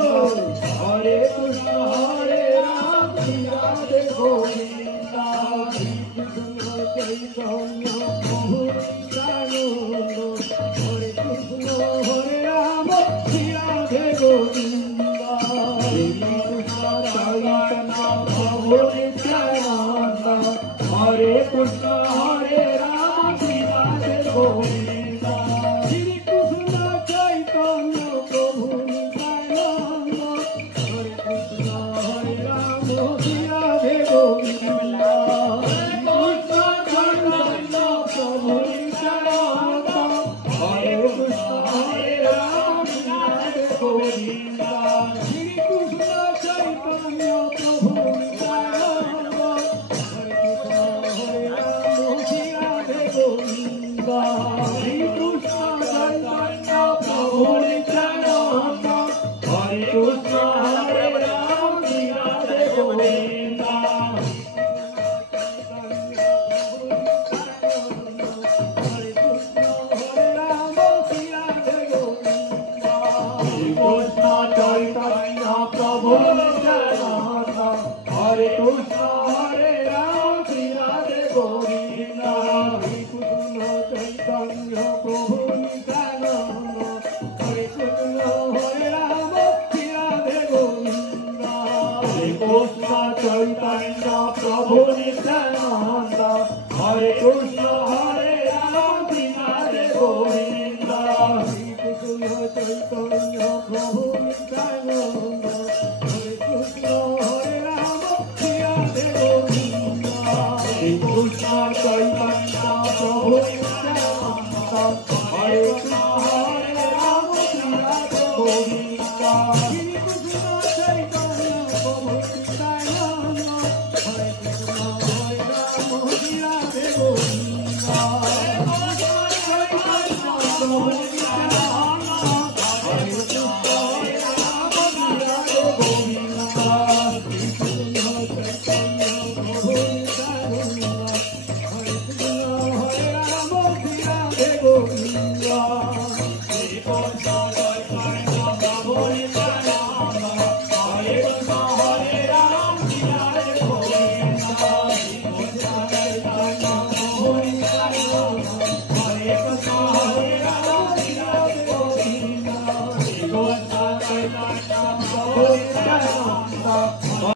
Hare Krishna Hare Ram Radhe Govinda Krishna Chaitanya Prabhu Nityananda Hare Krishna Hare Ram Radhe Govinda Krishna Chaitanya Prabhu Nityananda Hare Krishna Hare Ram Radhe Govinda Hare Krishna Chaitanya Prabhu Nityananda Hare Krishna Hare Ram Radhe Govinda Hare Krishna Hare Ram Radhe Govinda Hare Krishna Chaitanya Prabhu Nityananda Hare Krishna Hare Ram Radhe Govinda Hare Krishna Chaitanya Prabhu Nityananda Hare Krishna Hare Ram Radhe Govinda Krishna Chaitanya Prabhu Nityananda Hare Krishna Hare Ram Radhe Govinda Hare Krishna Chaitanya Prabhu Nityananda Hare Krishna Hare Ram Radhe Govinda Hare Krishna Chaitanya Prabhu Nityananda Hare Krishna Hare Ram Radhe Govinda Hare Krishna Chaitanya Prabhu Nityananda Hare Krishna Hare Ram Radhe Govinda Hare Krishna Chaitanya Prabhu Nityananda Hare Krishna Hare Ram Radhe Govinda